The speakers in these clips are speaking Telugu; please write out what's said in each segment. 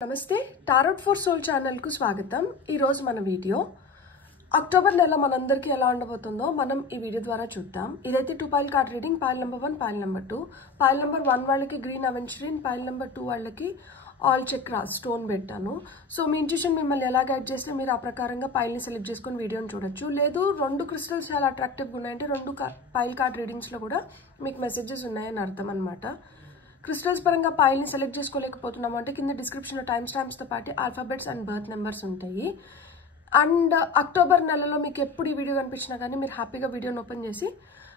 నమస్తే టారోట్ ఫర్ సోల్ ఛానల్ కు స్వాగతం। ఈ రోజు మన వీడియో అక్టోబర్ నెల మనందరికీ ఎలా ఉండబోతుందో మనం ఈ వీడియో ద్వారా చూద్దాం। ఇదైతే 2 pile card reading, pile number 1, pile number 2। Pile number 1 వాళ్ళకి గ్రీన్ అవెంచరిన్, పైల్ నెంబర్ 2 వాళ్ళకి ఆల్ చక్ర స్టోన్ పెట్టాను। సో మీ ఇంట్యూషన్ మిమ్మల్ని ఎలా గైడ్ చేస్తే మీరు ఆ ప్రకారంగా పైల్ని సెలెక్ట్ చేసుకొని వీడియోని చూడొచ్చు। లేదు రెండు క్రిస్టల్స్ చాలా అట్రాక్టివ్గా ఉన్నాయంటే రెండు పైల్ కార్డ్ రీడింగ్స్లో కూడా మీకు మెసేజెస్ ఉన్నాయని అర్థం అనమాట। క్రిస్టల్స్ పరంగా పైల్ని సెలెక్ట్ చేసుకోలేకపోతున్నాము అంటే కింద డిస్క్రిప్షన్లో టైమ్ స్టాంప్స్తో పాటు ఆల్ఫాబెట్స్ అండ్ బర్త్ నెంబర్స్ ఉంటాయి। అండ్ అక్టోబర్ నెలలో మీకు ఎప్పుడు ఈ వీడియో కనిపించినా కానీ మీరు హ్యాపీగా వీడియోని ఓపెన్ చేసి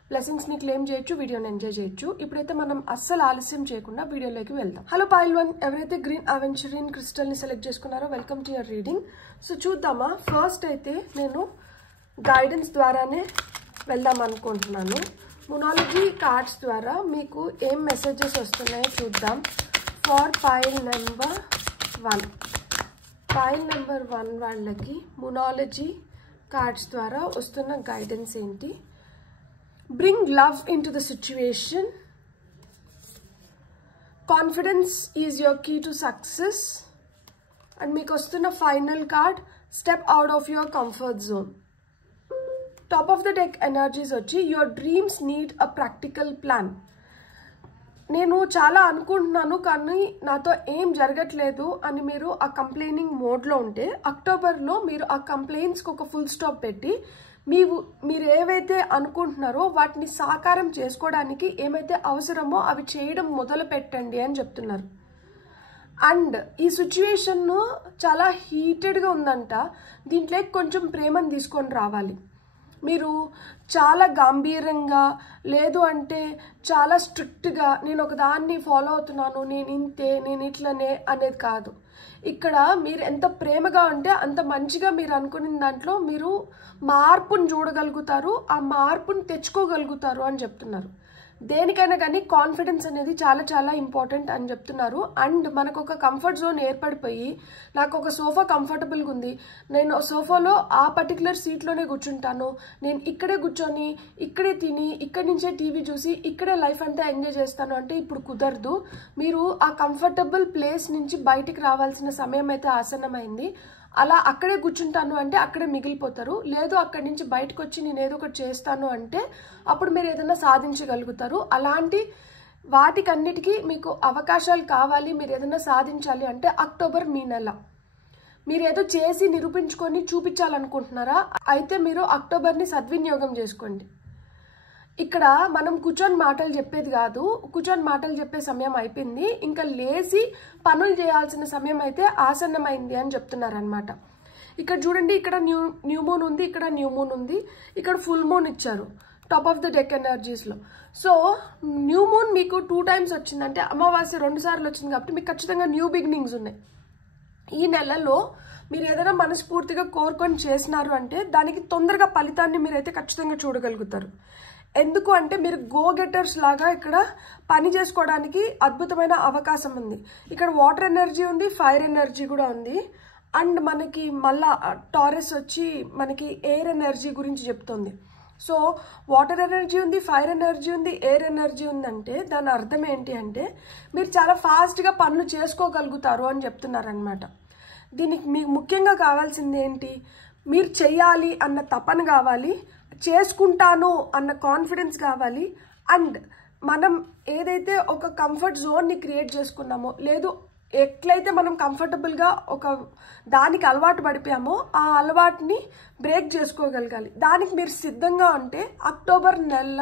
బ్లెస్సింగ్స్ని క్లెయిమ్ చేయొచ్చు, వీడియోని ఎంజాయ్ చేయొచ్చు। ఇప్పుడైతే మనం అస్సలు ఆలస్యం చేయకుండా వీడియోలోకి వెళ్దాం। హలో పైల్ 1, ఎవరైతే గ్రీన్ అవెంచరిన్ క్రిస్టల్ని సెలెక్ట్ చేసుకున్నారో welcome to your reading. So చూద్దామా, ఫస్ట్ అయితే నేను గైడెన్స్ ద్వారానే వెళ్దాం అనుకుంటున్నాను। మొనాలజీ కార్డ్స్ ద్వారా మీకు ఏం మెసేజెస్ వస్తున్నాయో చూద్దాం। For pile number 1, pile number 1 వాళ్ళకి మొనాలజీ కార్డ్స్ ద్వారా వస్తున్న గైడెన్స్ ఏంటి? Bring love into the situation, confidence is your key to success, and మీకు వస్తున్న final card step out of your comfort zone. Top of the deck energies వచ్చి your dreams need a practical plan. నేను చాలా అనుకుంటున్నాను కానీ నాతో ఏం జరగట్లేదు అని మీరు ఆ కంప్లైనింగ్ మోడ్లో ఉంటే అక్టోబర్లో మీరు ఆ కంప్లైంట్స్కి ఒక ఫుల్ స్టాప్ పెట్టి మీరు ఏవైతే అనుకుంటున్నారో వాటిని సాకారం చేసుకోవడానికి ఏమైతే అవసరమో అవి చేయడం మొదలు పెట్టండి అని చెప్తున్నారు। అండ్ ఈ సిచ్యువేషన్ చాలా హీటెడ్గా ఉందంట, దీంట్లో కొంచెం ప్రేమను తీసుకొని రావాలి। మీరు చాలా గంభీరంగా లేదు అంటే చాలా స్ట్రిక్ట్గా నేను ఒక దాన్ని ఫాలో అవుతున్నాను, నేను ఇంతే, నేను ఇట్లనే అనేది కాదు। ఇక్కడ మీరు ఎంత ప్రేమగా ఉంటే అంత మంచిగా మీరు అనుకున్న దాంట్లో మీరు మార్పును చూడగలుగుతారు, ఆ మార్పును తెచ్చుకోగలుగుతారు అని చెప్తున్నారు। దేనికైనా కానీ కాన్ఫిడెన్స్ అనేది చాలా చాలా ఇంపార్టెంట్ అని చెప్తున్నారు। అండ్ మనకు ఒక కంఫర్ట్ జోన్ ఏర్పడిపోయి నాకు ఒక సోఫా కంఫర్టబుల్గా ఉంది, నేను సోఫాలో ఆ పర్టికులర్ సీట్లోనే కూర్చుంటాను, నేను ఇక్కడే కూర్చొని ఇక్కడే తిని ఇక్కడి నుంచే టీవీ చూసి ఇక్కడే లైఫ్ అంతా ఎంజాయ్ చేస్తాను అంటే ఇప్పుడు కుదరదు। మీరు ఆ కంఫర్టబుల్ ప్లేస్ నుంచి బయటికి రావాల్సిన సమయం అయితే ఆసన్నమైంది। అలా అక్కడే కూర్చుంటాను అంటే అక్కడే మిగిలిపోతారు, లేదు అక్కడి నుంచి బయటకు వచ్చి నేను ఏదో ఒకటి చేస్తాను అంటే అప్పుడు మీరు ఏదైనా సాధించగలుగుతారు। అలాంటి వాటికన్నిటికీ మీకు అవకాశాలు కావాలి, మీరు ఏదైనా సాధించాలి అంటే అక్టోబర్ మీ నెల। మీరు ఏదో చేసి నిరూపించుకొని చూపించాలనుకుంటున్నారా అయితే మీరు అక్టోబర్ని సద్వినియోగం చేసుకోండి। ఇక్కడ మనం కూర్చొని మాటలు చెప్పేది కాదు, కూర్చొని మాటలు చెప్పే సమయం అయిపోయింది, ఇంకా లేచి పనులు చేయాల్సిన సమయం అయితే ఆసన్నమైంది అని చెప్తున్నారనమాట। ఇక్కడ చూడండి, ఇక్కడ న్యూ మూన్ ఉంది, ఇక్కడ న్యూ మూన్ ఉంది, ఇక్కడ ఫుల్ మూన్ ఇచ్చారు టాప్ ఆఫ్ ద డెక్ ఎనర్జీస్లో। సో న్యూ మూన్ మీకు 2 టైమ్స్ వచ్చిందంటే అమావాస్య 2 సార్లు వచ్చింది కాబట్టి మీకు ఖచ్చితంగా న్యూ బిగినింగ్స్ ఉన్నాయి। ఈ నెలలో మీరు ఏదైనా మనస్ఫూర్తిగా కోరుకొని చేసినారు అంటే దానికి తొందరగా ఫలితాన్ని మీరైతే ఖచ్చితంగా చూడగలుగుతారు। ఎందుకు అంటే మీరు గో గెటర్స్ లాగా ఇక్కడ పని చేసుకోవడానికి అద్భుతమైన అవకాశం ఉంది। ఇక్కడ వాటర్ ఎనర్జీ ఉంది, ఫైర్ ఎనర్జీ కూడా ఉంది, అండ్ మనకి మళ్ళా టారస్ వచ్చి మనకి ఎయిర్ ఎనర్జీ గురించి చెప్తుంది। సో వాటర్ ఎనర్జీ ఉంది, ఫైర్ ఎనర్జీ ఉంది, ఎయిర్ ఎనర్జీ ఉందంటే దాని అర్థం ఏంటి అంటే మీరు చాలా ఫాస్ట్గా పనులు చేసుకోగలుగుతారు అని చెప్తున్నారనమాట। దీనికి మీకు ముఖ్యంగా కావాల్సింది ఏంటి? మీరు చెయ్యాలి అన్న తపన కావాలి, చేసుకుంటాను అన్న కాన్ఫిడెన్స్ కావాలి, అండ్ మనం ఏదైతే ఒక కంఫర్ట్ జోన్ని క్రియేట్ చేసుకున్నామో లేదు ఎట్లయితే మనం కంఫర్టబుల్గా ఒక దానికి అలవాటు పడిపోయామో ఆ అలవాటుని బ్రేక్ చేసుకోగలగాలి। దానికి మీరు సిద్ధంగా ఉంటే అక్టోబర్ నెల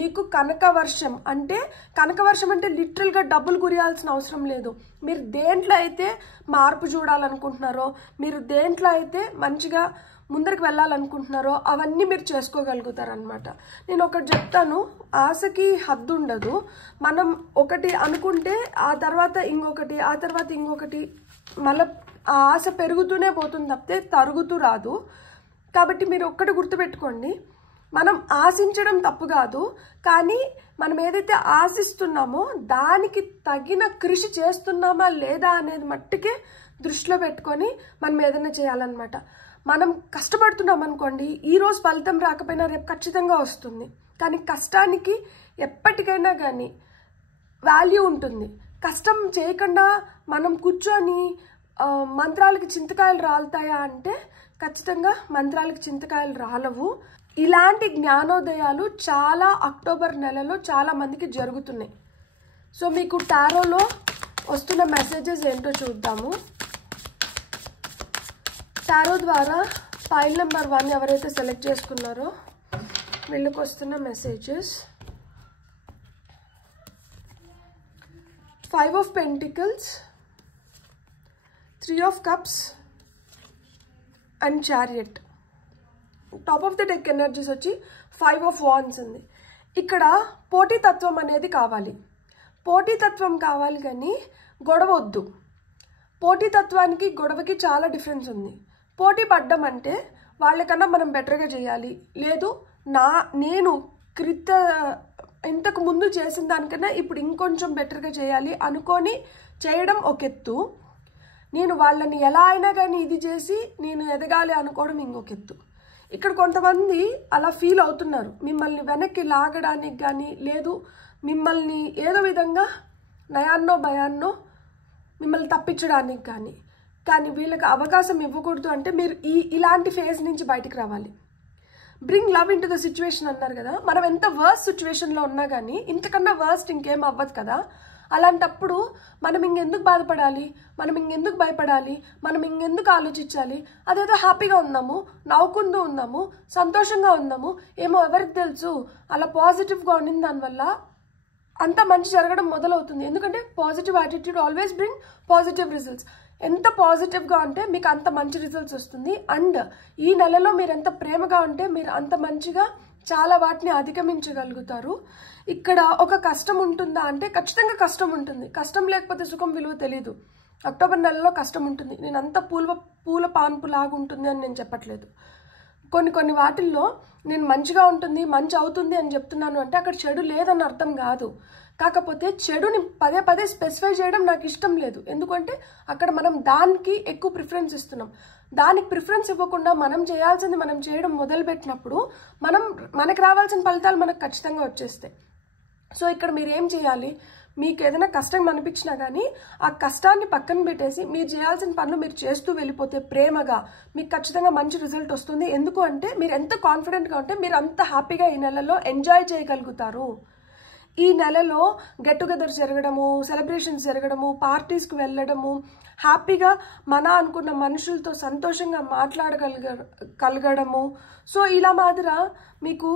మీకు కనకవర్షం అంటే లిటరల్గా డబ్బులు కురియాల్సిన అవసరం లేదు। మీరు దేంట్లో అయితే మార్పు చూడాలనుకుంటున్నారో, మీరు దేంట్లో అయితే మంచిగా ముందరికి వెళ్ళాలనుకుంటున్నారో అవన్నీ మీరు చేసుకోగలుగుతారనమాట। నేను ఒకటి చెప్తాను, ఆశకి హద్దు ఉండదు। మనం ఒకటి అనుకుంటే ఆ తర్వాత ఇంకొకటి, ఆ తర్వాత ఇంకొకటి, మళ్ళీ ఆ ఆశ పెరుగుతూనే పోతుంది తప్పితే తరుగుతూ రాదు। కాబట్టి మీరు ఒక్కటి గుర్తుపెట్టుకోండి, మనం ఆశించడం తప్పు కాదు, కానీ మనం ఏదైతే ఆశిస్తున్నామో దానికి తగిన కృషి చేస్తున్నామా లేదా అనేది మట్టుకే దృష్టిలో పెట్టుకొని మనం ఏదైనా చేయాలన్నమాట। మనం కష్టపడుతున్నాం అనుకోండి, ఈరోజు ఫలితం రాకపోయినా రేపు ఖచ్చితంగా వస్తుంది, కానీ కష్టానికి ఎప్పటికైనా కానీ వాల్యూ ఉంటుంది। కష్టం చేయకుండా మనం కూర్చొని మంత్రాలకి చింతకాయలు రాలుతాయా అంటే ఖచ్చితంగా మంత్రాలకి చింతకాయలు రాలవు. ఇలాంటి జ్ఞానోదయాలు చాలా అక్టోబర్ నెలలో చాలా మందికి జరుగుతున్నాయి. సో మీకు టారోలో వస్తున్న మెసేజెస్ ఏంటో చూద్దాము. టారో ద్వారా ఫైల్ నెంబర్ 1 ఎవరైతే సెలెక్ట్ చేసుకున్నారో వీళ్ళకి వస్తున్న messages. 5 of Pentacles, 3 of Cups and Chariot. Top of the deck energies వచ్చి 5 of Wands ఉంది. ఇక్కడ పోటీతత్వం అనేది కావాలి. పోటీతత్వం కావాలి కానీ గొడవ వద్దు. పోటీతత్వానికి గొడవకి చాలా డిఫరెన్స్ ఉంది. పోటీ పడ్డం అంటే వాళ్ళకన్నా మనం బెటర్గా చేయాలి, లేదు నేను ఇంతకు ముందు చేసిన దానికన్నా ఇప్పుడు ఇంకొంచెం బెటర్గా చేయాలి అనుకొని చేయడం ఒక ఎత్తు. నేను వాళ్ళని ఎలా అయినా కానీ ఇది చేసి నేను ఎదగాలి అనుకోవడం ఇంకొక ఎత్తు. ఇక్కడ కొంతమంది అలా ఫీల్ అవుతున్నారు, మిమ్మల్ని వెనక్కి లాగడానికి కానీ లేదు మిమ్మల్ని ఏదో విధంగా నయాన్నో భయాన్నో మిమ్మల్ని తప్పించడానికి కానీ వీళ్ళకి అవకాశం ఇవ్వకూడదు. అంటే మీరు ఇలాంటి ఫేజ్ నుంచి బయటికి రావాలి. Bring love into the situation అన్నారు కదా. మనం ఎంత వర్స్ట్ సిచ్యువేషన్లో ఉన్నా కానీ ఇంతకన్నా వర్స్ట్ ఇంకేం అవ్వదు కదా. అలాంటప్పుడు మనం ఇంకెందుకు బాధపడాలి, మనం ఇంకెందుకు భయపడాలి, మనం ఇంకెందుకు ఆలోచించాలి. అదేదో హ్యాపీగా ఉందాము, నవ్వుకుంటూ ఉందాము, సంతోషంగా ఉందాము. ఏమో ఎవరికి తెలుసు, అలా పాజిటివ్గా ఉండిన దానివల్ల అంత మంచి జరగడం మొదలవుతుంది. ఎందుకంటే positive attitude always bring positive results. ఎంత పాజిటివ్గా ఉంటే మీకు అంత మంచి రిజల్ట్స్ వస్తుంది. అండ్ ఈ నెలలో మీరు ఎంత ప్రేమగా ఉంటే మీరు అంత మంచిగా చాలా వాటిని అధిగమించగలుగుతారు. ఇక్కడ ఒక కష్టం ఉంటుందా అంటే ఖచ్చితంగా కష్టం ఉంటుంది. కష్టం లేకపోతే సుఖం విలువ తెలీదు. అక్టోబర్ నెలలో కష్టం ఉంటుంది. నేను అంత పూల పాన్పు లాగా ఉంటుంది అని నేను చెప్పట్లేదు. కొన్ని వాటిల్లో నేను మంచిగా ఉంటుంది, మంచి అవుతుంది అని చెప్తున్నాను అంటే అక్కడ చెడు లేదని అర్థం కాదు. కాకపోతే చెడుని పదే స్పెసిఫై చేయడం నాకు ఇష్టం లేదు. ఎందుకంటే అక్కడ మనం దానికి ఎక్కువ ప్రిఫరెన్స్ ఇస్తున్నాం. దానికి ప్రిఫరెన్స్ ఇవ్వకుండా మనం చేయాల్సింది మనం చేయడం మొదలుపెట్టినప్పుడు మనకు రావాల్సిన ఫలితాలు మనకు ఖచ్చితంగా వచ్చేస్తాయి. సో ఇక్కడ మీరు ఏం చేయాలి, మీకు ఏదైనా కష్టం అనిపించినా కానీ ఆ కష్టాన్ని పక్కన పెట్టేసి మీరు చేయాల్సిన పనులు మీరు చేస్తూ వెళ్ళిపోతే ప్రేమగా మీకు ఖచ్చితంగా మంచి రిజల్ట్ వస్తుంది. ఎందుకు అంటే మీరు ఎంత కాన్ఫిడెంట్గా ఉంటే మీరు అంత హ్యాపీగా ఈ నెలలో ఎంజాయ్ చేయగలుగుతారు. ఈ నెలలో గెట్ టుగెదర్ జరగడము, సెలబ్రేషన్స్ జరగడము, పార్టీస్కి వెళ్ళడము, హ్యాపీగా అనుకున్న మనుషులతో సంతోషంగా మాట్లాడగలగడము. సో ఇలా మాదిరా మీకు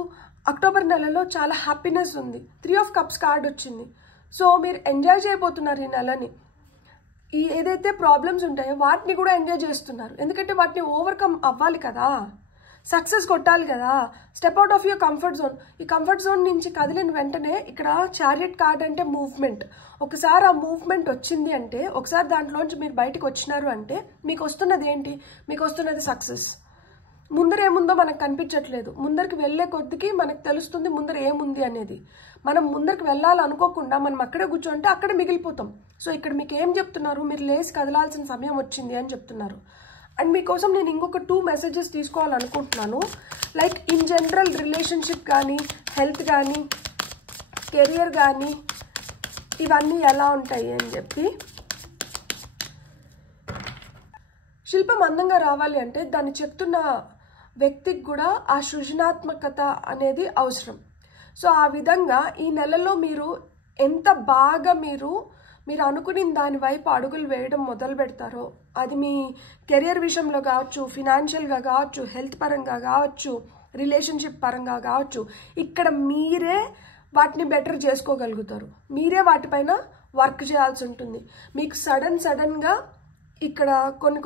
అక్టోబర్ నెలలో చాలా హ్యాపీనెస్ ఉంది. 3 of Cups కార్డ్ వచ్చింది. సో మీరు ఎంజాయ్ చేయబోతున్నారు ఈ నెలని. ఏదైతే ప్రాబ్లమ్స్ ఉంటాయో వాటిని కూడా ఎంజాయ్ చేస్తున్నారు. ఎందుకంటే వాటిని ఓవర్కమ్ అవ్వాలి కదా, సక్సెస్ కొట్టాలి కదా. Step out of your comfort zone. ఈ కంఫర్ట్ జోన్ నుంచి కదిలిన వెంటనే ఇక్కడ చారియట్ కార్డ్ అంటే మూవ్మెంట్. ఒకసారి ఆ మూవ్మెంట్ వచ్చింది అంటే, ఒకసారి దాంట్లోంచి మీరు బయటకు వచ్చినారు అంటే మీకు వస్తున్నది ఏంటి, మీకు వస్తున్నది సక్సెస్. ముందర ఏముందో మనకు కనిపించట్లేదు. ముందరికి వెళ్ళే కొద్దికి మనకు తెలుస్తుంది ముందర ఏముంది అనేది. మనం ముందరికి వెళ్ళాలనుకోకుండా మనం అక్కడే కూర్చోంటే అక్కడే మిగిలిపోతాం. సో ఇక్కడ మీకు ఏం చెప్తున్నారు, మీరు లేచి కదలాల్సిన సమయం వచ్చింది అని చెప్తున్నారు. అండ్ మీకోసం నేను ఇంకొక 2 మెసేజెస్ తీసుకోవాలనుకుంటున్నాను. లైక్ ఇన్ జనరల్ రిలేషన్షిప్ కానీ, హెల్త్ కానీ, కెరియర్ కానీ ఇవన్నీ ఎలా ఉంటాయి అని చెప్పి. శిల్పం అందంగా రావాలి అంటే దాన్ని చెప్తున్న వ్యక్తికి కూడా ఆ సృజనాత్మకత అనేది అవసరం. సో ఆ విధంగా ఈ నెలలో మీరు ఎంత బాగా మీరు అనుకున్న దాని వైపు అడుగులు వేయడం మొదలు పెడతారో, అది మీ కెరియర్ విషయంలో కావచ్చు, ఫినాన్షియల్గా కావచ్చు, హెల్త్ పరంగా కావచ్చు, రిలేషన్షిప్ పరంగా కావచ్చు, ఇక్కడ మీరే వాటిని బెటర్ చేసుకోగలుగుతారు. మీరే వాటిపైన వర్క్ చేయాల్సి ఉంటుంది. మీకు సడన్గా ఇక్కడ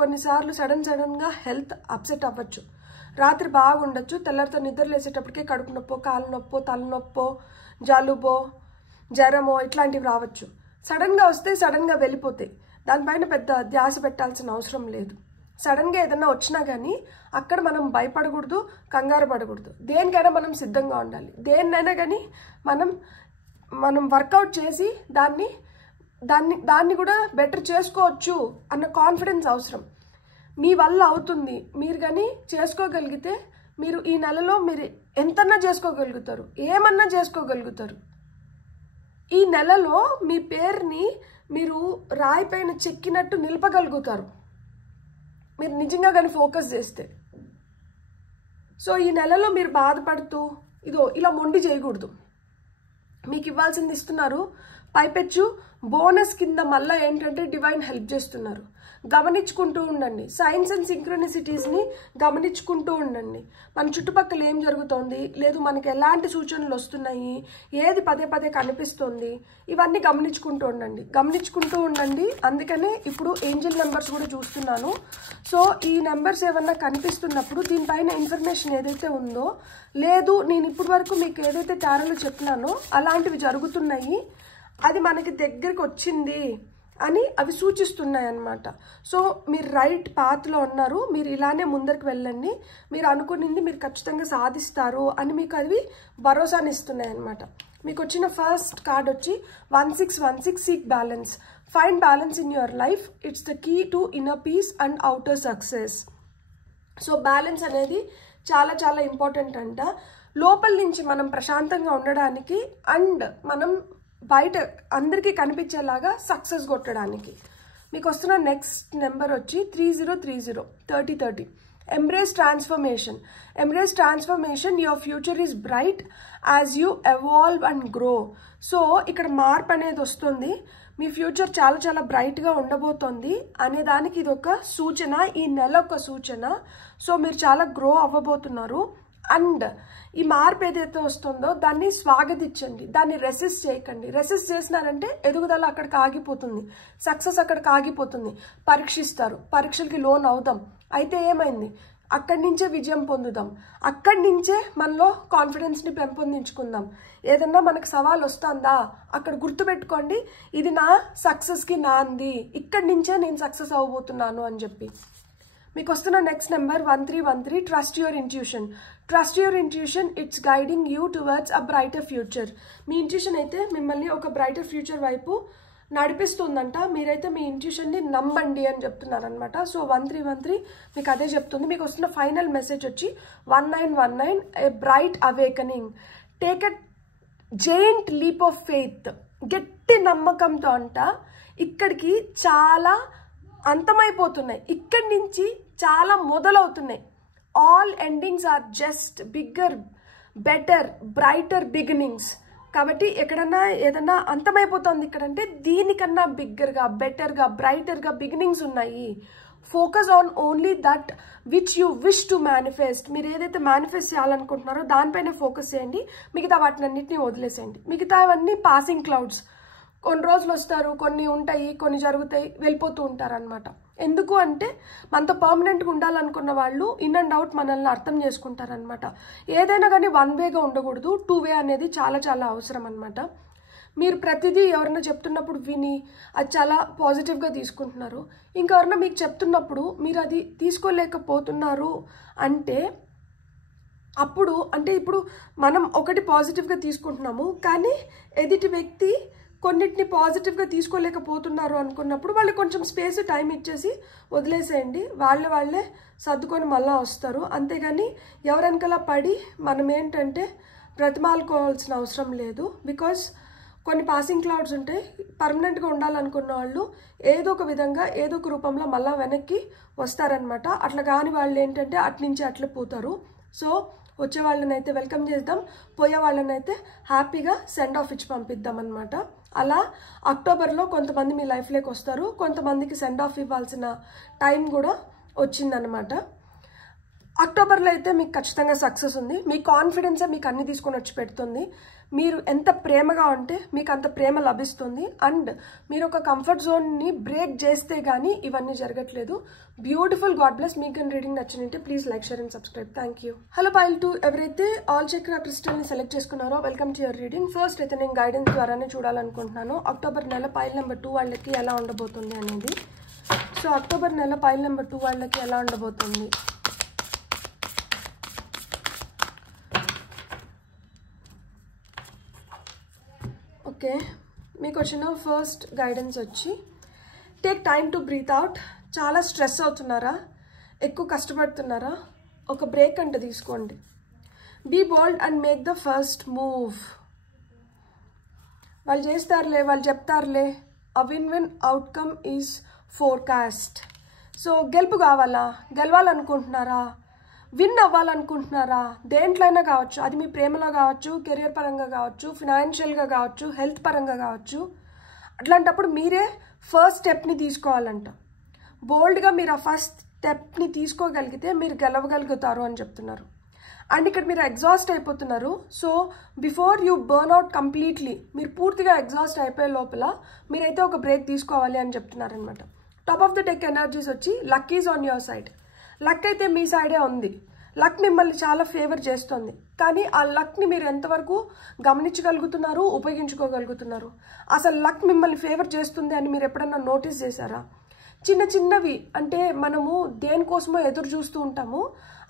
కొన్నిసార్లు సడన్గా హెల్త్ అప్సెట్ అవ్వచ్చు. రాత్రి బాగుండొచ్చు, తెల్లారితో నిద్ర లేసేటప్పటికే కడుపు నొప్పో, కాలు నొప్పో, తలనొప్పో, జలుబో, జ్వరమో ఇట్లాంటివి రావచ్చు. సడన్గా వస్తే సడన్గా వెళ్ళిపోతాయి. దానిపైన పెద్ద ధ్యాస పెట్టాల్సిన అవసరం లేదు. సడన్గా ఏదైనా వచ్చినా కానీ అక్కడ మనం భయపడకూడదు, కంగారు పడకూడదు. దేనికైనా మనం సిద్ధంగా ఉండాలి. దేన్నైనా కానీ మనం వర్కౌట్ చేసి దాన్ని కూడా బెటర్ చేసుకోవచ్చు అన్న కాన్ఫిడెన్స్ అవసరం. మీ వల్ల అవుతుంది. మీరు కానీ చేసుకోగలిగితే మీరు ఈ నెలలో మీరు ఎంతన్నా చేసుకోగలుగుతారు, ఏమన్నా చేసుకోగలుగుతారు. ఈ నెలలో మీ పేరుని మీరు రాయిపైన చెక్కినట్టు నిలపగలుగుతారు. మీరు నిజంగా కానీ ఫోకస్ చేస్తే. సో ఈ నెలలో మీరు బాధపడుతూ ఇదో ఇలా మొండి చేయకూడదు. మీకు ఇవ్వాల్సింది ఇస్తున్నారు, పైపెచ్చు బోనస్ కింద మళ్ళీ ఏంటంటే డివైన్ హెల్ప్ చేస్తున్నారు. గమనించుకుంటూ ఉండండి, సైన్స్ అండ్ సింక్రోనిసిటీస్ని గమనించుకుంటూ ఉండండి. మన చుట్టుపక్కల ఏం జరుగుతోంది, లేదు మనకి ఎలాంటి సూచనలు వస్తున్నాయి, ఏది పదే పదే కనిపిస్తుంది, ఇవన్నీ గమనించుకుంటూ ఉండండి. అందుకనే ఇప్పుడు ఏంజల్ నెంబర్స్ కూడా చూస్తున్నాను. సో ఈ నెంబర్స్ ఏమన్నా కనిపిస్తున్నప్పుడు దీనిపైన ఇన్ఫర్మేషన్ ఏదైతే ఉందో, లేదు నేను ఇప్పటి వరకు మీకు ఏదైతే టారోలో చెప్పినానో అలాంటివి జరుగుతున్నాయి, అది మనకి దగ్గరికి వచ్చింది అని అవి సూచిస్తున్నాయి అన్నమాట. సో మీరు రైట్ పాత్లో ఉన్నారు, మీరు ఇలానే ముందరికి వెళ్ళండి, మీరు అనుకునింది మీరు ఖచ్చితంగా సాధిస్తారు అని మీకు అవి భరోసాని ఇస్తున్నాయి అన్నమాట. మీకు వచ్చిన ఫస్ట్ కార్డ్ వచ్చి 1616 seek balance. Find balance in your life, it's the key to inner peace and outer success. So balance అనేది చాలా చాలా ఇంపార్టెంట్ అంట. లోపల నుంచి మనం ప్రశాంతంగా ఉండడానికి అండ్ మనం బయట అందరికీ కనిపించేలాగా సక్సెస్ కొట్టడానికి. మీకు వస్తున్న నెక్స్ట్ నెంబర్ వచ్చి 3030 3030. Embrace transformation. Embrace transformation, your future is bright as you evolve and grow. So ఇక్కడ మార్పు అనేది వస్తుంది, మీ ఫ్యూచర్ చాలా చాలా బ్రైట్గా ఉండబోతోంది అనే దానికి ఇది ఒక సూచన, ఈ నెల ఒక సూచన. సో మీరు చాలా గ్రో అవ్వబోతున్నారు. అండ్ ఈ మార్పు ఏదైతే వస్తుందో దాన్ని స్వాగతించండి, దాన్ని రెసిస్ట్ చేయకండి. రెసిస్ట్ చేసినారంటే ఎదుగుదల అక్కడికి ఆగిపోతుంది, సక్సెస్ అక్కడికి ఆగిపోతుంది. పరీక్షిస్తారు, పరీక్షలకి లోన్ అవుదాం, అయితే ఏమైంది, అక్కడి నుంచే విజయం పొందుదాం, అక్కడి నుంచే మనలో కాన్ఫిడెన్స్ని పెంపొందించుకుందాం. ఏదన్నా మనకు సవాల్ వస్తుందా, అక్కడ గుర్తుపెట్టుకోండి, ఇది నా సక్సెస్కి నాంది, ఇక్కడి నుంచే నేను సక్సెస్ అవ్వబోతున్నాను అని చెప్పి. మీకు వస్తున్న next number 1313. Trust your intuition. Trust your intuition, it's guiding you towards a brighter future. Me intuition అయితే మిమ్మల్ని ఒక బ్రైటర్ ఫ్యూచర్ వైపు నడిపిస్తుందంట. మీరైతే మీ ఇంట్యూషన్ని నమ్మండి అని చెప్తున్నారనమాట. సో 1313 మీకు అదే చెప్తుంది. మీకు వస్తున్న ఫైనల్ మెసేజ్ వచ్చి 1919, a bright awakening. Take a giant leap of faith. గట్టి నమ్మకంతో అంట ఇక్కడికి చాలా అంతమైపోతున్నాయి, ఇక్కడి నుంచి చాలా మొదలవుతున్నాయి. All endings are just bigger, better, brighter beginnings. కాబట్టి ఎక్కడన్నా ఏదన్నా అంతమైపోతుంది ఇక్కడంటే దీనికన్నా బిగ్గర్గా, బెటర్గా, బ్రైటర్గా బిగినింగ్స్ ఉన్నాయి. Focus on only that which you wish to manifest. మీరు ఏదైతే మేనిఫెస్ట్ చేయాలనుకుంటున్నారో దానిపైన ఫోకస్ చేయండి, మిగతా వాటినన్నింటినీ వదిలేసేయండి. మిగతా అవన్నీ పాసింగ్ క్లౌడ్స్, కొన్ని రోజులు వస్తారు, కొన్ని ఉంటాయి, కొన్ని జరుగుతాయి, వెళ్ళిపోతూ ఉంటారనమాట. ఎందుకు అంటే మనతో పర్మనెంట్గా ఉండాలనుకున్న వాళ్ళు ఇన్ అండ్ అవుట్ మనల్ని అర్థం చేసుకుంటారనమాట. ఏదైనా కానీ వన్ వేగా ఉండకూడదు, టూ వే అనేది చాలా చాలా అవసరం అనమాట. మీరు ప్రతిదీ ఎవరైనా చెప్తున్నప్పుడు విని అది చాలా పాజిటివ్గా తీసుకుంటున్నారు, ఇంకెవరైనా మీకు చెప్తున్నప్పుడు మీరు అది తీసుకోలేకపోతున్నారు అంటే అప్పుడు అంటే ఇప్పుడు మనం ఒకటి పాజిటివ్గా తీసుకుంటున్నాము, కానీ ఎదుటి వ్యక్తి కొన్నిటిని పాజిటివ్గా తీసుకోలేకపోతున్నారు అనుకున్నప్పుడు వాళ్ళు కొంచెం స్పేస్, టైం ఇచ్చేసి వదిలేసేయండి. వాళ్ళే సర్దుకొని మళ్ళీ వస్తారు. అంతేగాని ఎవరెనకలా పడి మనం ఏంటంటే బ్రతిమాలుకోవాల్సిన అవసరం లేదు. బికాస్ కొన్ని పాసింగ్ క్లౌడ్స్ ఉంటాయి, పర్మనెంట్గా ఉండాలనుకున్న వాళ్ళు ఏదో ఒక విధంగా ఏదో ఒక రూపంలో మళ్ళీ వెనక్కి వస్తారనమాట. అట్లా కాని వాళ్ళు ఏంటంటే అట్నుంచి అట్లా పోతారు. సో వచ్చే వాళ్ళని అయితే వెల్కమ్ చేద్దాం, పోయే వాళ్ళని అయితే హ్యాపీగా సెండ్ ఆఫ్ ఇచ్చి పంపిద్దాం అనమాట. అలా అక్టోబర్లో కొంతమంది మీ లైఫ్లోకి వస్తారు, కొంతమందికి సెండ్ ఆఫ్ ఇవ్వాల్సిన టైం కూడా వచ్చిందనమాట. అక్టోబర్లో అయితే మీకు ఖచ్చితంగా సక్సెస్ ఉంది. మీ కాన్ఫిడెన్సే మీకు అన్ని తీసుకొని వచ్చి పెడుతుంది. మీరు ఎంత ప్రేమగా ఉంటే మీకు అంత ప్రేమ లభిస్తుంది. అండ్ మీరు ఒక కంఫర్ట్ జోన్ని బ్రేక్ చేస్తే కానీ ఇవన్నీ జరగట్లేదు. Beautiful, God bless. మీకు రీడింగ్ నచ్చినట్టే please like, share and subscribe. Thank you. Hello pile 2, ఎవరైతే ఆల్ చక్ర క్రిస్టల్ని సెలెక్ట్ చేసుకున్నారో welcome to your reading. First అయితే నేను గైడెన్స్ ద్వారానే చూడాలనుకుంటున్నాను అక్టోబర్ నెల పైల్ నెంబర్ 2 వాళ్ళకి ఎలా ఉండబోతుంది అనేది. సో అక్టోబర్ నెల పైల్ నెంబర్ 2 వాళ్ళకి ఎలా ఉండబోతుంది. ఓకే, మీకు వచ్చిన ఫస్ట్ గైడెన్స్ వచ్చి take time to breathe out. చాలా స్ట్రెస్ అవుతున్నారా, ఎక్కువ కష్టపడుతున్నారా, ఒక బ్రేక్ అంటే తీసుకోండి. Be bold and make the first move. వాళ్ళు చేస్తారులే, వాళ్ళు చెప్తారులే, a win win outcome is forecast. So గెలుపు కావాలా, గెలవాలనుకుంటున్నారా, విన్ అవ్వాలనుకుంటున్నారా, దేంట్లో అయినా కావచ్చు, అది మీ ప్రేమలో కావచ్చు, కెరియర్ పరంగా కావచ్చు, ఫినాన్షియల్గా కావచ్చు, హెల్త్ పరంగా కావచ్చు. అట్లాంటప్పుడు మీరే ఫస్ట్ స్టెప్ని తీసుకోవాలంట. బోల్డ్గా మీరు ఆ ఫస్ట్ స్టెప్ని తీసుకోగలిగితే మీరు గెలవగలుగుతారు అని చెప్తున్నారు. అండ్ ఇక్కడ మీరు ఎగ్జాస్ట్ అయిపోతున్నారు. So before you burn out completely, మీరు పూర్తిగా ఎగ్జాస్ట్ అయిపోయే లోపల మీరైతే ఒక బ్రేక్ తీసుకోవాలి అని చెప్తున్నారనమాట. Top of the deck energies వచ్చి luck is on your side. Luck అయితే మీ సైడే ఉంది. లక్ మిమ్మల్ని చాలా ఫేవర్ చేస్తుంది. కానీ ఆ లక్ని మీరు ఎంతవరకు గమనించగలుగుతున్నారు, ఉపయోగించుకోగలుగుతున్నారు? అసలు లక్ మిమ్మల్ని ఫేవర్ చేస్తుంది అని మీరు ఎప్పుడన్నా నోటీస్ చేశారా? చిన్న చిన్నవి అంటే మనము దేనికోసమో ఎదురు చూస్తూ ఉంటాము,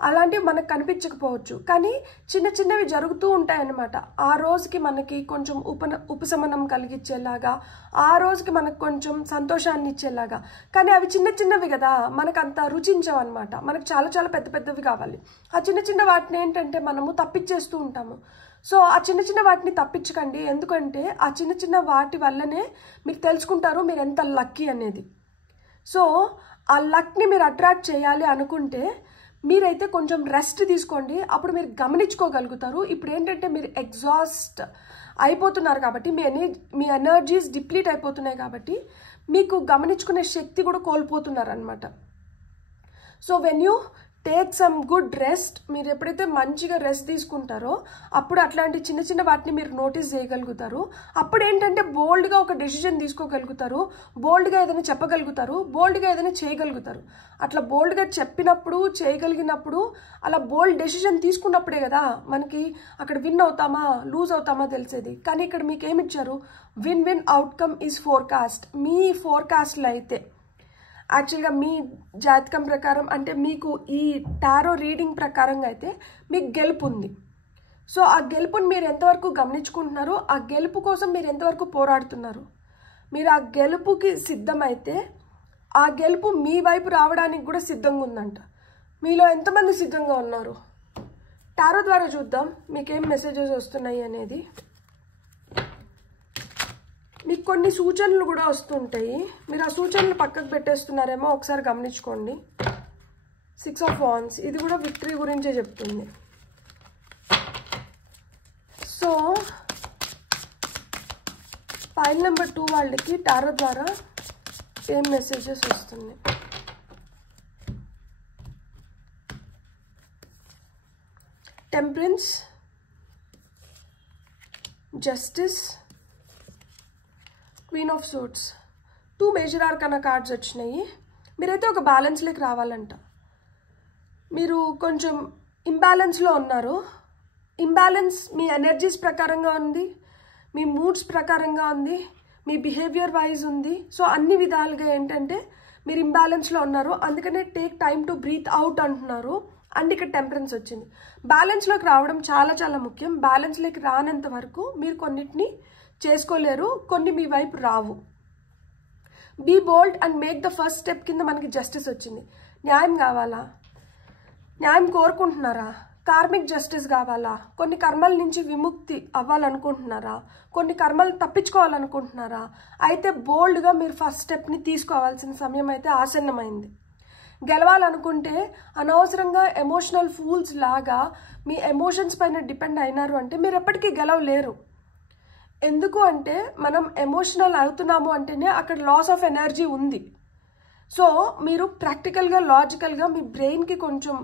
అలాంటివి మనకు కనిపించకపోవచ్చు, కానీ చిన్న చిన్నవి జరుగుతూ ఉంటాయన్నమాట. ఆ రోజుకి మనకి కొంచెం ఉపశమనం కలిగించేలాగా, ఆ రోజుకి మనకు కొంచెం సంతోషాన్ని ఇచ్చేలాగా. కానీ అవి చిన్న చిన్నవి కదా, మనకు అంత రుచించవు అనమాట. మనకు చాలా చాలా పెద్ద పెద్దవి కావాలి. ఆ చిన్న చిన్న వాటిని ఏంటంటే మనము తప్పించేస్తూ ఉంటాము. సో ఆ చిన్న చిన్న వాటిని తప్పించకండి. ఎందుకంటే ఆ చిన్న చిన్న వాటి వల్లనే మీరు తెలుసుకుంటారు మీరు ఎంత లక్కీ అనేది. సో ఆ లక్ని మీరు అట్రాక్ట్ చేయాలి అనుకుంటే మీరైతే కొంచెం రెస్ట్ తీసుకోండి. అప్పుడు మీరు గమనించుకోగలుగుతారు. ఇప్పుడు ఏంటంటే మీరు ఎగ్జాస్ట్ అయిపోతున్నారు కాబట్టి, మీ ఎనర్జీస్ డిప్లీట్ అయిపోతున్నాయి కాబట్టి మీకు గమనించుకునే శక్తి కూడా కోల్పోతున్నారు అనమాట. So when you take some good rest, మీరు ఎప్పుడైతే మంచిగా రెస్ట్ తీసుకుంటారో అప్పుడు అట్లాంటి చిన్న చిన్న వాటిని మీరు నోటీస్ చేయగలుగుతారు. అప్పుడు ఏంటంటే బోల్డ్గా ఒక డెసిషన్ తీసుకోగలుగుతారు, బోల్డ్గా ఏదైనా చెప్పగలుగుతారు, బోల్డ్గా ఏదైనా చేయగలుగుతారు. అట్లా బోల్డ్గా చెప్పినప్పుడు, చేయగలిగినప్పుడు, అలా బోల్డ్ డెసిషన్ తీసుకున్నప్పుడే కదా మనకి అక్కడ విన్ అవుతామా లూజ్ అవుతామా తెలిసేది. కానీ ఇక్కడ మీకు ఏమి ఇచ్చారు? Win win outcome is forecast. మీ ఫోర్కాస్ట్లో అయితే యాక్చువల్గా మీ జాతకం ప్రకారం అంటే మీకు ఈ టారో రీడింగ్ ప్రకారంగా అయితే మీకు గెలుపు ఉంది. సో ఆ గెలుపుని మీరు ఎంతవరకు గమనించుకుంటున్నారు, ఆ గెలుపు కోసం మీరు ఎంతవరకు పోరాడుతున్నారు, మీరు ఆ గెలుపుకి సిద్ధమైతే ఆ గెలుపు మీ వైపు రావడానికి కూడా సిద్ధంగా ఉందంట. మీలో ఎంతమంది సిద్ధంగా ఉన్నారు? టారో ద్వారా చూద్దాం మీకేం మెసేజెస్ వస్తున్నాయి అనేది. మీకు కొన్ని సూచనలు కూడా వస్తుంటాయి, మీరు ఆ సూచనలు పక్కకు పెట్టేస్తున్నారేమో ఒకసారి గమనించుకోండి. 6 of Wands ఇది కూడా విక్టరీ గురించే చెప్తుంది. సో ఫైల్ నెంబర్ 2 వాళ్ళకి టారో ద్వారా ఏం మెసేజెస్ వస్తుంది? Temperance, justice, queen of suits. 2 major arcana cards వచ్చినాయి. మీరైతే ఒక బ్యాలెన్స్లోకి రావాలంట. మీరు కొంచెం ఇంబ్యాలెన్స్లో ఉన్నారు. ఇంబ్యాలెన్స్ మీ ఎనర్జీస్ ప్రకారంగా ఉంది, మీ మూడ్స్ ప్రకారంగా ఉంది, మీ బిహేవియర్ వైజ్ ఉంది. సో అన్ని విధాలుగా ఏంటంటే మీరు ఇంబ్యాలెన్స్లో ఉన్నారు. అందుకనే take time to breathe out అంటున్నారు. అండ్ ఇక్కడ టెంపరెన్స్ వచ్చింది. బ్యాలెన్స్లోకి రావడం చాలా చాలా ముఖ్యం. బ్యాలెన్స్లోకి రానంత వరకు మీరు కొన్నిటిని చేసుకోలేరు, కొన్ని మీ వైపు రావు. Be bold and make the first step కింద మనకి జస్టిస్ వచ్చింది. న్యాయం కావాలా? న్యాయం కోరుకుంటున్నారా? కార్మిక్ జస్టిస్ కావాలా? కొన్ని కర్మల నుంచి విముక్తి అవ్వాలనుకుంటున్నారా? కొన్ని కర్మలు తప్పించుకోవాలనుకుంటున్నారా? అయితే బోల్డ్గా మీరు ఫస్ట్ స్టెప్ని తీసుకోవాల్సిన సమయం అయితే ఆసన్నమైంది. గెలవాలనుకుంటే అనవసరంగా ఎమోషనల్ ఫూల్స్ లాగా మీ ఎమోషన్స్ పైన డిపెండ్ అయినారు అంటే మీరు ఎప్పటికీ గెలవలేరు. ఎందుకు అంటే మనం ఎమోషనల్ అవుతున్నాము అంటేనే అక్కడ లాస్ ఆఫ్ ఎనర్జీ ఉంది. సో మీరు ప్రాక్టికల్గా లాజికల్గా మీ బ్రెయిన్కి కొంచెం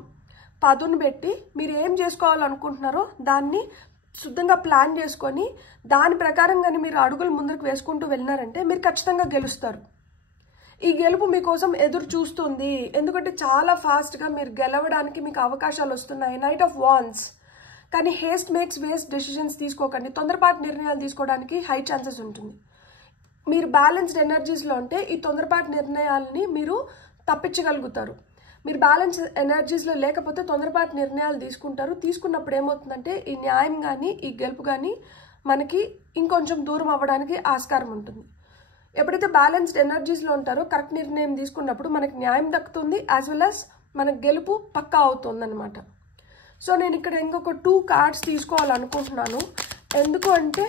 పదును పెట్టి మీరు ఏం చేసుకోవాలనుకుంటున్నారో దాన్ని శుద్ధంగా ప్లాన్ చేసుకొని దాని ప్రకారంగానే మీరు అడుగులు ముందుకు వేసుకుంటూ వెళ్ళినారంటే మీరు ఖచ్చితంగా గెలుస్తారు. ఈ గెలుపు మీకోసం ఎదురు చూస్తుంది. ఎందుకంటే చాలా ఫాస్ట్గా మీరు గెలవడానికి మీకు అవకాశాలు వస్తున్నాయి. Knight of wands. కానీ హేస్ట్ మేక్స్ వేస్ట్ డెసిషన్స్ తీసుకోకండి. తొందరపాటు నిర్ణయాలు తీసుకోవడానికి హై ఛాన్సెస్ ఉంటుంది. మీరు బ్యాలెన్స్డ్ ఎనర్జీస్లో ఉంటే ఈ తొందరపాటు నిర్ణయాలని మీరు తప్పించగలుగుతారు. మీరు బ్యాలెన్స్ ఎనర్జీస్లో లేకపోతే తొందరపాటు నిర్ణయాలు తీసుకుంటారు. తీసుకున్నప్పుడు ఏమవుతుందంటే ఈ న్యాయం కానీ ఈ గెలుపు కానీ మనకి ఇంకొంచెం దూరం అవ్వడానికి ఆస్కారం ఉంటుంది. ఎప్పుడైతే బ్యాలెన్స్డ్ ఎనర్జీస్లో ఉంటారో కరెక్ట్ నిర్ణయం తీసుకున్నప్పుడు మనకి న్యాయం దక్కుతుంది, యాజ్ వెల్ యాజ్ మనకు గెలుపు పక్కా అవుతుంది అనమాట. సో నేను ఇక్కడ ఇంకొక 2 కార్డ్స్ తీసుకోవాలనుకుంటున్నాను. ఎందుకు అంటే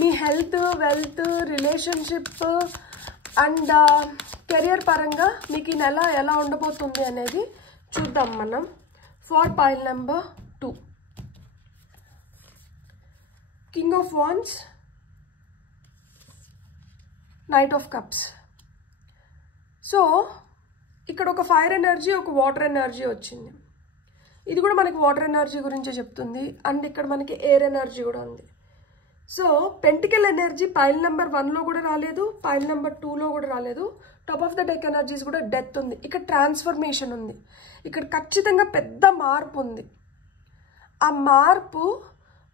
మీ health, wealth, relationship and career పరంగా మీకు ఈ నెల ఎలా ఉండబోతుంది అనేది చూద్దాం మనం. For pile number 2, king of wands, knight of cups. So ఇక్కడ ఒక ఫైర్ ఎనర్జీ, ఒక వాటర్ ఎనర్జీ వచ్చింది. ఇది కూడా మనకి వాటర్ ఎనర్జీ గురించి చెప్తుంది. అండ్ ఇక్కడ మనకి ఎయిర్ ఎనర్జీ కూడా ఉంది. So pentacle energy pile number 1లో కూడా రాలేదు, పైల్ నెంబర్ 2లో కూడా రాలేదు. Top of the deck energies కూడా డెత్ ఉంది. ఇక్కడ ట్రాన్స్ఫర్మేషన్ ఉంది. ఇక్కడ ఖచ్చితంగా పెద్ద మార్పు ఉంది. ఆ మార్పు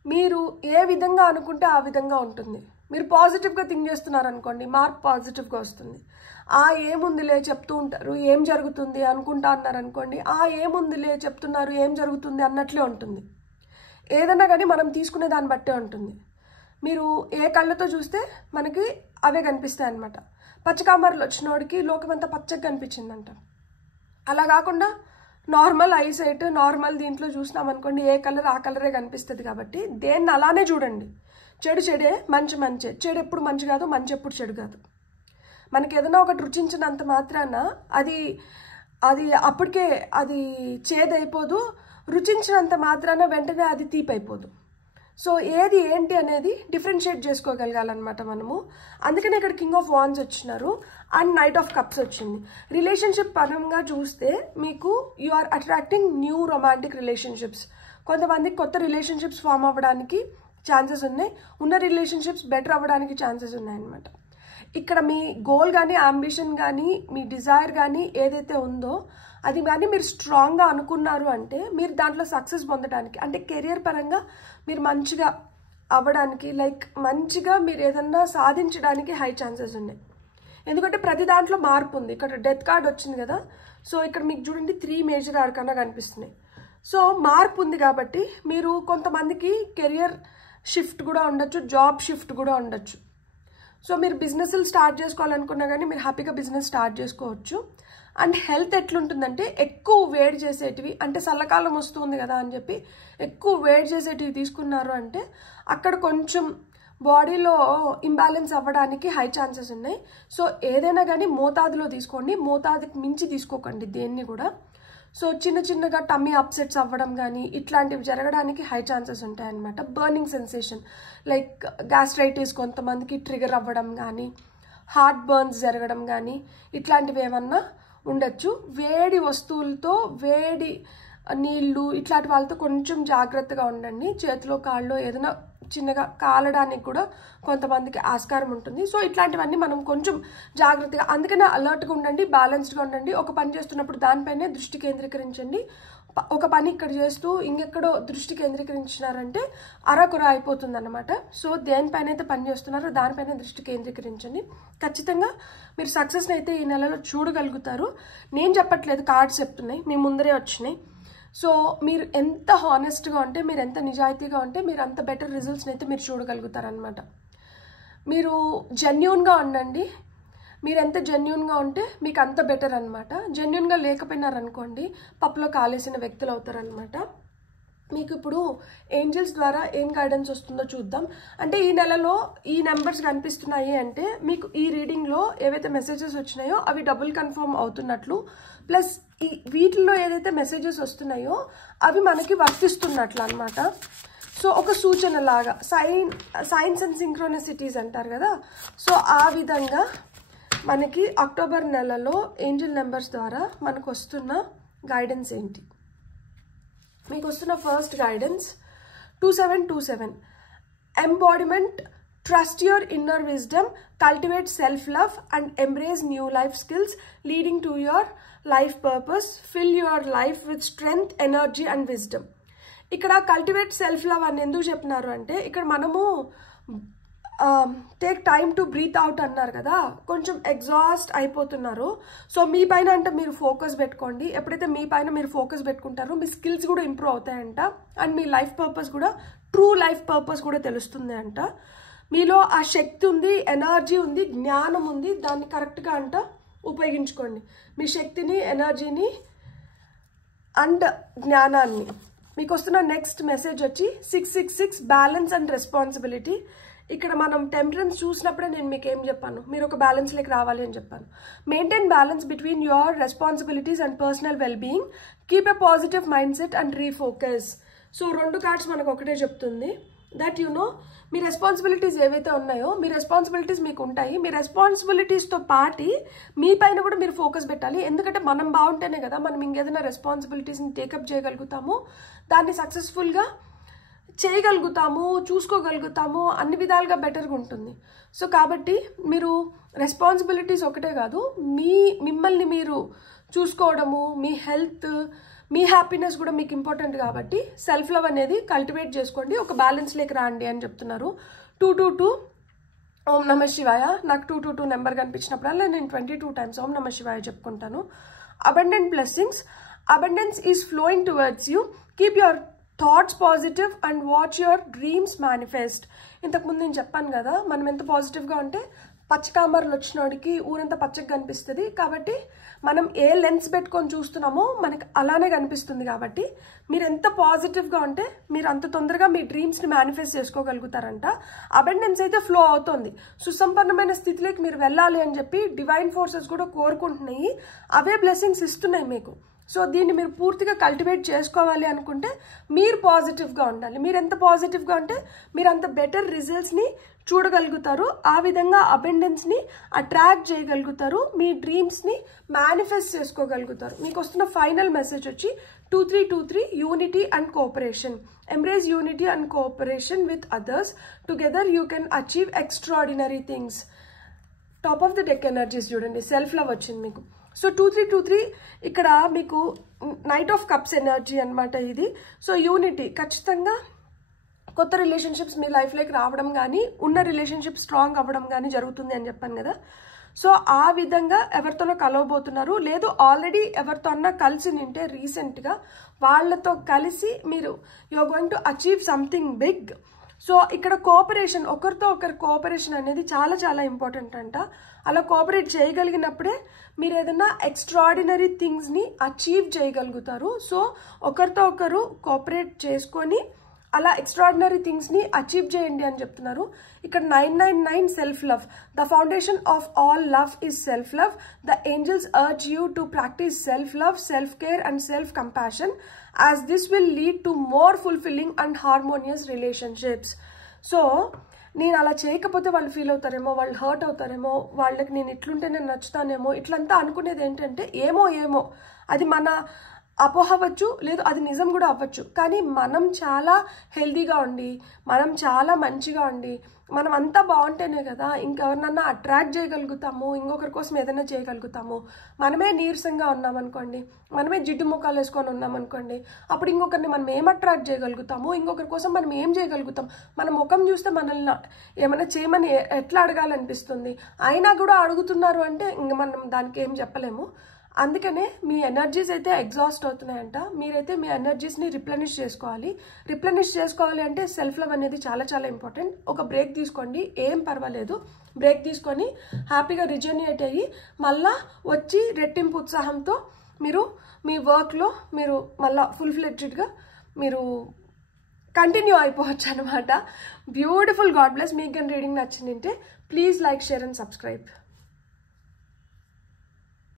మీరు ఏ విధంగా అనుకుంటే ఆ విధంగా ఉంటుంది. మీరు పాజిటివ్గా థింక్ చేస్తున్నారు అనుకోండి, మార్పు పాజిటివ్గా వస్తుంది. ఏముందిలే చెప్తూ ఉంటారు, ఏం జరుగుతుంది అనుకుంటా అన్నారు అనుకోండి, ఏముందిలే చెప్తున్నారు, ఏం జరుగుతుంది అన్నట్లే ఉంటుంది. ఏదన్నా కానీ మనం తీసుకునే దాన్ని బట్టే ఉంటుంది. మీరు ఏ కళ్ళతో చూస్తే మనకి అవే కనిపిస్తాయి అన్నమాట. పచ్చకామర్లు వచ్చినోడికి లోకమంతా పచ్చగా కనిపించిందంట. అలా కాకుండా నార్మల్ ఐసైట్, నార్మల్ దీంట్లో చూసినాం అనుకోండి, ఏ కలర్ ఆ కలరే కనిపిస్తుంది. కాబట్టి దేన్ని అలానే చూడండి. చెడు చెడే, మంచి మంచే. చెడు ఎప్పుడు మంచి కాదు, మంచి ఎప్పుడు చెడు కాదు. మనకి ఏదైనా ఒకటి రుచించినంత మాత్రాన అది అప్పటికే అది చేదైపోదు, రుచించినంత మాత్రాన వెంటనే అది తీపైపోదు. సో ఏది ఏంటి అనేది డిఫరెన్షియేట్ చేసుకోగలగాలన్నమాట మనము. అందుకనే ఇక్కడ కింగ్ ఆఫ్ వాండ్స్ వచ్చినారు అండ్ నైట్ ఆఫ్ కప్స్ వచ్చింది. రిలేషన్షిప్ పరంగా చూస్తే మీకు you are attracting new romantic relationships. కొంతమందికి కొత్త రిలేషన్షిప్స్ ఫామ్ అవ్వడానికి ఛాన్సెస్ ఉన్నాయి, ఉన్న రిలేషన్షిప్స్ బెటర్ అవ్వడానికి ఛాన్సెస్ ఉన్నాయన్నమాట. ఇక్కడ మీ గోల్ కానీ, అంబిషన్ కానీ, మీ డిజైర్ కానీ ఏదైతే ఉందో అది కానీ మీరు స్ట్రాంగ్గా అనుకున్నారు అంటే మీరు దాంట్లో సక్సెస్ పొందడానికి, అంటే కెరియర్ పరంగా మీరు మంచిగా అవ్వడానికి, లైక్ మంచిగా మీరు ఏదన్నా సాధించడానికి హై ఛాన్సెస్ ఉన్నాయి. ఎందుకంటే ప్రతి దాంట్లో మార్పు ఉంది. ఇక్కడ డెత్ కార్డ్ వచ్చింది కదా, సో ఇక్కడ మీకు చూడండి 3 మేజర్ ఆర్కానా కనిపిస్తున్నాయి. సో మార్పు ఉంది కాబట్టి మీరు కొంతమందికి కెరియర్ షిఫ్ట్ కూడా ఉండొచ్చు, జాబ్ షిఫ్ట్ కూడా ఉండొచ్చు. సో మీరు బిజినెస్లు స్టార్ట్ చేసుకోవాలనుకున్నా కానీ మీరు హ్యాపీగా బిజినెస్ స్టార్ట్ చేసుకోవచ్చు. అండ్ హెల్త్ ఎట్లుంటుందంటే ఎక్కువ వేడి చేసేటివి, అంటే చల్లకాలం వస్తుంది కదా అని చెప్పి ఎక్కువ వేడి చేసేటివి తీసుకున్నారు అంటే అక్కడ కొంచెం బాడీలో ఇంబ్యాలెన్స్ అవ్వడానికి హై ఛాన్సెస్ ఉన్నాయి. సో ఏదైనా కానీ మోతాదులో తీసుకోండి, మోతాదుకి మించి తీసుకోకండి దేన్ని కూడా. సో చిన్న చిన్నగా టమ్మీ అప్సెట్స్ అవ్వడం కానీ ఇట్లాంటివి జరగడానికి హై ఛాన్సెస్ ఉంటాయి అన్నమాట. బర్నింగ్ సెన్సేషన్ లైక్ గ్యాస్ట్రైటిస్ కొంతమందికి ట్రిగర్ అవ్వడం కానీ, హార్ట్ బర్న్స్ జరగడం కానీ ఇట్లాంటివి ఏమన్నా ఉండొచ్చు. వేడి వస్తువులతో, వేడి నీళ్ళు ఇట్లాంటి వాళ్ళతో కొంచెం జాగ్రత్తగా ఉండండి. చేతిలో కాళ్ళు ఏదైనా చిన్నగా కాలడానికి కూడా కొంతమందికి ఆస్కారం ఉంటుంది. సో ఇట్లాంటివన్నీ మనం కొంచెం జాగ్రత్తగా, అందుకనే అలర్ట్గా ఉండండి, బ్యాలెన్స్డ్గా ఉండండి. ఒక పని చేస్తున్నప్పుడు దానిపైనే దృష్టి కేంద్రీకరించండి. ఒక పని ఇక్కడ చేస్తూ ఇంకెక్కడో దృష్టి కేంద్రీకరించినారంటే అరకొర అయిపోతుంది అన్నమాట. సో దేనిపైన అయితే పని చేస్తున్నారో దానిపైన దృష్టి కేంద్రీకరించండి. ఖచ్చితంగా మీరు సక్సెస్ని అయితే ఈ నెలలో చూడగలుగుతారు. నేను చెప్పట్లేదు, కార్డ్స్ చెప్తున్నాయి, మీ ముందరే వచ్చినాయి. సో మీరు ఎంత హానెస్ట్గా ఉంటే, మీరు ఎంత నిజాయితీగా ఉంటే మీరు అంత బెటర్ రిజల్ట్స్ని అయితే మీరు చూడగలుగుతారనమాట. మీరు జెన్యూన్గా ఉండండి. మీరు ఎంత జెన్యూన్గా ఉంటే మీకు అంత బెటర్ అనమాట. జెన్యూన్గా లేకపోయినారనుకోండి పప్పులో కాలేసిన వ్యక్తులు అవుతారనమాట. మీకు ఇప్పుడు ఏంజల్స్ ద్వారా ఏం గైడెన్స్ వస్తుందో చూద్దాం. అంటే ఈ నెలలో ఈ నెంబర్స్ కనిపిస్తున్నాయి అంటే మీకు ఈ రీడింగ్లో ఏవైతే మెసేజెస్ వచ్చినాయో అవి డబుల్ కన్ఫర్మ్ అవుతున్నట్లు, ప్లస్ ఈ వీటిల్లో ఏదైతే మెసేజెస్ వస్తున్నాయో అవి మనకి వర్తిస్తున్నట్లు అనమాట. సో ఒక సూచన లాగా సైన్స్ అండ్ సింక్రోనిసిటీస్ అంటారు కదా, సో ఆ విధంగా మనకి అక్టోబర్ నెలలో ఏంజల్ నెంబర్స్ ద్వారా మనకు వస్తున్న గైడెన్స్ ఏంటి. మీకు వస్తున్న first guidance 2727 embodiment. Trust your inner wisdom, cultivate self love and embrace new life skills leading to your life purpose. Fill your life with strength, energy and wisdom. ఇక్కడ కల్టివేట్ సెల్ఫ్ లవ్ అని ఎందుకు చెప్పినారు అంటే ఇక్కడ మనము take time to breathe out అన్నారు కదా, కొంచెం ఎగ్జాస్ట్ అయిపోతున్నారు. సో మీ పైన అంటే మీరు ఫోకస్ పెట్టుకోండి. ఎప్పుడైతే మీ పైన మీరు ఫోకస్ పెట్టుకుంటారో మీ స్కిల్స్ కూడా ఇంప్రూవ్ అవుతాయంట. అండ్ మీ లైఫ్ పర్పస్ కూడా, ట్రూ లైఫ్ పర్పస్ కూడా తెలుస్తుంది అంట. మీలో ఆ శక్తి ఉంది, ఎనర్జీ ఉంది, జ్ఞానం ఉంది, దాన్ని కరెక్ట్గా అంట ఉపయోగించుకోండి. మీ శక్తిని, ఎనర్జీని అండ్ జ్ఞానాన్ని. మీకు వస్తున్న నెక్స్ట్ మెసేజ్ వచ్చి 666 బ్యాలెన్స్ అండ్ రెస్పాన్సిబిలిటీ. ఇక్కడ మనం టెంపరెన్స్ చూసినప్పుడే నేను మీకు ఏం చెప్పాను, మీరు ఒక బ్యాలెన్స్లోకి రావాలి అని చెప్పాను. Maintain balance between your responsibilities and personal wellbeing, keep a positive mind set and refocus. So 2 cards మనకు ఒకటే చెప్తుంది దట్ మీ రెస్పాన్సిబిలిటీస్ ఏవైతే ఉన్నాయో మీ రెస్పాన్సిబిలిటీస్ మీకు ఉంటాయి. మీ రెస్పాన్సిబిలిటీస్తో పాటి మీ పైన కూడా మీరు ఫోకస్ పెట్టాలి. ఎందుకంటే మనం బాగుంటేనే కదా మనం ఇంకేదైనా రెస్పాన్సిబిలిటీస్ని టేకప్ చేయగలుగుతాము, దాన్ని సక్సెస్ఫుల్గా చేయగలుగుతాము, చూసుకోగలుగుతాము, అన్ని విధాలుగా బెటర్గా ఉంటుంది. సో కాబట్టి మీరు రెస్పాన్సిబిలిటీస్ ఒకటే కాదు, మిమ్మల్ని మీరు చూసుకోవడము, మీ హెల్త్, మీ హ్యాపీనెస్ కూడా మీకు ఇంపార్టెంట్ కాబట్టి సెల్ఫ్ లవ్ అనేది కల్టివేట్ చేసుకోండి, ఒక బ్యాలెన్స్లోకి రాండి అని చెప్తున్నారు. 222 ఓం నమ శివాయ. నాకు 222 నెంబర్ కనిపించినప్పుడల్లా నేను 22 టైమ్స్ ఓం నమ శివాయ చెప్పుకుంటాను. Abundant blessings, abundance is flowing towards you, keep your thoughts positive and watch your dreams manifest. ఇంతకుముందు నేను చెప్పాను కదా, మనం ఎంత పాజిటివ్గా ఉంటే పచ్చకామర్లు వచ్చినోడికి ఊరంతా పచ్చగా కనిపిస్తుంది. కాబట్టి మనం ఏ లెన్స్ పెట్టుకొని చూస్తున్నామో మనకి అలానే కనిపిస్తుంది. కాబట్టి మీరు ఎంత పాజిటివ్గా ఉంటే మీరు అంత తొందరగా మీ డ్రీమ్స్ని మేనిఫెస్ట్ చేసుకోగలుగుతారంట. అబండెన్స్ అయితే ఫ్లో అవుతుంది, సుసంపన్నమైన స్థితిలోకి మీరు వెళ్ళాలి అని చెప్పి డివైన్ ఫోర్సెస్ కూడా కోరుకుంటున్నాయి, అవే బ్లెస్సింగ్స్ ఇస్తున్నాయి మీకు. సో దీన్ని మీరు పూర్తిగా కల్టివేట్ చేసుకోవాలి అనుకుంటే మీరు పాజిటివ్గా ఉండాలి. మీరు ఎంత పాజిటివ్గా ఉంటే మీరు అంత బెటర్ రిజల్ట్స్ని చూడగలుగుతారు, ఆ విధంగా అబెండెన్స్ని అట్రాక్ట్ చేయగలుగుతారు, మీ డ్రీమ్స్ని మేనిఫెస్ట్ చేసుకోగలుగుతారు. మీకు వస్తున్న ఫైనల్ మెసేజ్ వచ్చి 2323 unity and cooperation. Embrace unity and cooperation with others, together you can achieve extraordinary things. Top of the deck energies చూడండి, సెల్ఫ్ లవ్ వచ్చింది మీకు. సో 2323 ఇక్కడ మీకు నైట్ ఆఫ్ కప్స్ ఎనర్జీ అనమాట ఇది. సో యూనిటీ, ఖచ్చితంగా కొత్త రిలేషన్షిప్స్ మీ లైఫ్లోకి రావడం కానీ ఉన్న రిలేషన్షిప్ స్ట్రాంగ్ అవ్వడం కానీ జరుగుతుంది అని చెప్పాను కదా. సో ఆ విధంగా ఎవరితోనో కలవబోతున్నారు, లేదు ఆల్రెడీ ఎవరితో అన్నా కలిసి నింటే రీసెంట్గా వాళ్ళతో కలిసి మీరు you are going to achieve something big. So ఇక్కడ కోఆపరేషన్, ఒకరితో ఒకరి కోఆపరేషన్ అనేది చాలా చాలా ఇంపార్టెంట్ అంట. అలా కోఆపరేట్ చేయగలిగినప్పుడే మీరు ఏదైనా ఎక్స్ట్రాడినరీ థింగ్స్ని అచీవ్ చేయగలుగుతారు. సో ఒకరితో ఒకరు కోఆపరేట్ చేసుకొని అలా ఎక్స్ట్రాడినరీ థింగ్స్ని అచీవ్ చేయండి అని చెప్తున్నారు. ఇక్కడ 999 self love. The foundation of all love is self love. The angels urge you to practice self love, self care and self compassion, as this will lead to more fulfilling and harmonious relationships. So నేను అలా చేయకపోతే వాళ్ళు ఫీల్ అవుతారేమో, వాళ్ళు హర్ట్ అవుతారేమో, వాళ్ళకి నేను ఇట్లుంటే నేను నచ్చుతానేమో, ఇట్లంతా అనుకునేది ఏంటంటే ఏమో అది మన అపోహ అవ్వచ్చు, లేదు అది నిజం కూడా అవ్వచ్చు. కానీ మనం చాలా హెల్దీగా ఉండి, మనం చాలా మంచిగా ఉండి, మనం అంతా బాగుంటేనే కదా ఇంకెవరినన్నా అట్రాక్ట్ చేయగలుగుతాము, ఇంకొకరి కోసం ఏదైనా చేయగలుగుతాము. మనమే నీరసంగా ఉన్నామనుకోండి, మనమే జిడ్డు ముఖాలు వేసుకొని ఉన్నామనుకోండి, అప్పుడు ఇంకొకరిని మనం ఏం అట్రాక్ట్ చేయగలుగుతాము, ఇంకొకరి కోసం మనం ఏం చేయగలుగుతాం. మన ముఖం చూస్తే మనల్ని ఏమైనా చేయమని ఎట్లా అడగాలనిపిస్తుంది, అయినా కూడా అడుగుతున్నారు అంటే ఇంక మనం దానికి ఏం చెప్పలేము. అందుకనే మీ ఎనర్జీస్ అయితే ఎగ్జాస్ట్ అవుతున్నాయంట. మీరైతే మీ ఎనర్జీస్ని రిప్లెనిష్ చేసుకోవాలి. రిప్లెనిష్ చేసుకోవాలి అంటే సెల్ఫ్ లవ్ అనేది చాలా చాలా ఇంపార్టెంట్. ఒక బ్రేక్ తీసుకోండి, ఏం పర్వాలేదు, బ్రేక్ తీసుకొని హ్యాపీగా రిజనరేట్ అయ్యి మళ్ళా వచ్చి రెట్టింపు ఉత్సాహంతో మీరు మీ వర్క్లో మీరు మళ్ళీ ఫుల్ ఫ్లెడ్జ్డ్గా మీరు కంటిన్యూ అయిపోవచ్చు అనమాట. బ్యూటిఫుల్. God bless. మీకు కానీ రీడింగ్ నచ్చిందంటే please like, share and subscribe.